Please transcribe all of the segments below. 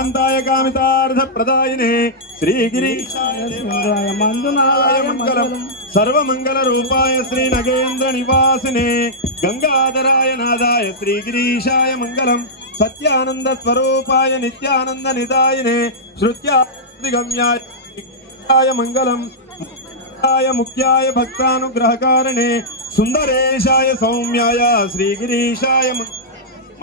कांताय कामितार्थ प्रदायिने श्रीगिरीशाय मंगलम सर्वमंगल रूपाय श्री नगेंद्र निवासिने गंगाधराय नादाय श्रीगिरीशाय मंगलम सत्यानंद स्वरूपाय नित्यानंद निदायिने श्रुत्यादिगम्याय मंगलम मुख्याय भक्तानुग्रहकारिणे सुंदरेशाय सौम्याय श्रीगिरीशाय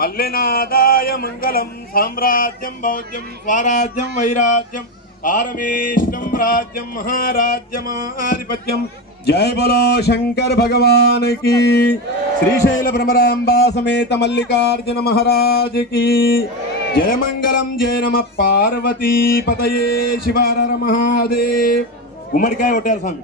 मल्लिनादाय मंगलम साम्राज्यं भौज्यं स्वराज्यं वैराज्यं पारमेष्टं राज्यं महाराज्यमाधिपत्यं। जय बोलो शंकर भगवान की। श्रीशैल भ्रमरांबा समेत मल्लिकार्जुन महाराज की जय मंगलम। जय नमः पार्वती पतये शिव हर हर महादेव। गुम्मडिकाय कोट्टारु स्वामी।